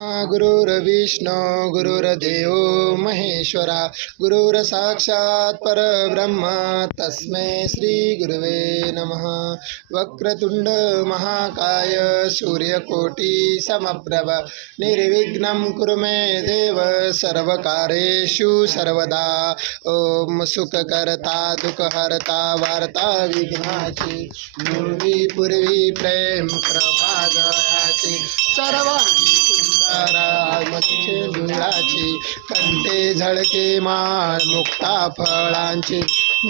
गुरुर्विष्णू गुरुर्देव महेश्वरा गुरुर्साक्षात् परब्रह्म तस्मै श्री गुरुवे नमः। वक्रतुंड महाकाय सूर्यकोटि समप्रभ निर्विघ्नं कुरु मे देव सर्वकार्येषु सर्वदा। ओम सुखकर्ता दुःखहर्ता वार्ता विघ्नाची पूर्वी प्रेम प्रभागयाची सर्वांगी दुराची कंठे झळके माळ मुक्ता फळांची।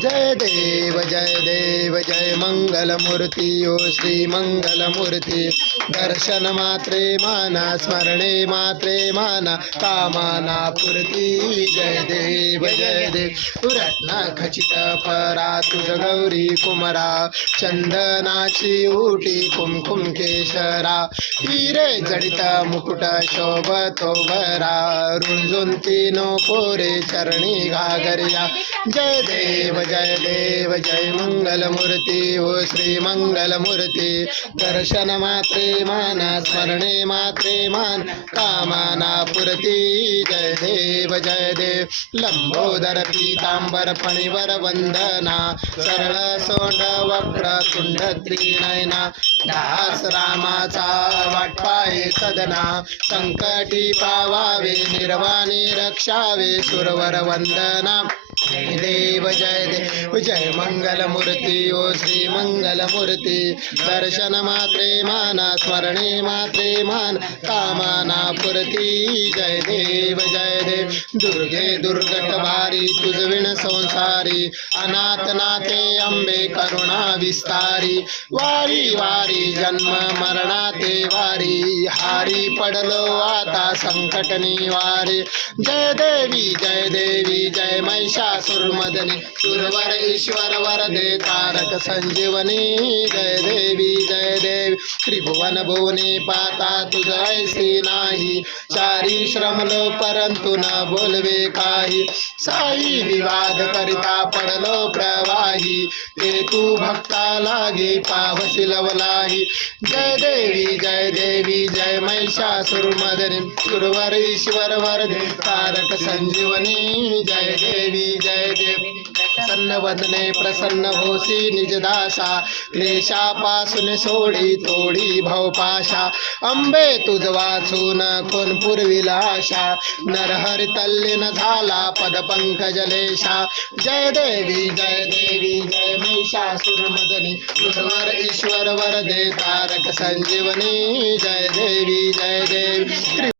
जय देव जय मंगलमूर्ती ओ श्री मंगलमूर्ती। दर्शन मात्रे माना स्मरणे मात्रे माना कामाना पूर्ती। जय देव रत्न खचित परा तुझ गौरी कुमरा चंदनाची उटी कुमकुम केशरा हिरे जडित मुकुट शोभतो भरा रुंजून तीनो पोरे चरणी घागरिया। जय देव जय मंगलमूर्ती ओ श्री मंगलमूर्ती। दर्शन मात्रे माना स्मरणे मात्रे मान कामाना पूर्ती। जय देव लंबोदर पीतांबर फणीवर वंदना सरळ सोंड वक्र तुंड त्रिनयना। दास रामाचा वाटपाये सदना संकटी पावावे निर्वाणी रक्षावे सुरवर वंदना। देव जय मंगलमूर्ती ओ श्री मंगलमूर्ती। दर्शन मात्रे माना स्मरणे मात्रे मान कामाना पूर्ती। जय देव दुर्गे दुर्गट भारी तुझविण संसारी अनाथ नाथे अंबे करुणा विस्तारी। वारी वारी जन्म मरणाते वारी हारी पडलो आता संकट निवारी। जय देवी जय महिषासुरमर्दिनी सुरवर ईश्वर वरदे तारक संजीवनी। जय देवी त्रिभुवन भुवने पाता तुझ ऐसी नाही। चारी श्रमलो परंतु न बोलवे काही। साई विवाद करिता पडलो प्रवाही ते तू भक्ता लागे पावसी लवलाही। जय देवी जय महिषासुरमर्दिनी सुरवर ईश्वर वरदे तारक संजीवनी। जय देवी प्रसन्न वदने प्रसन्न होसी निजदासा क्लेशापासून सोडी तोडी भवपाशा। अंबे तुझ वाचून कोण पुरविला आशा नरहरि तल्लीन झाला पद पंकजलेशा। जय देवी जय महिषासुरमर्दिनी सुरवर ईश्वर वरदे तारक संजीवनी। जय देवी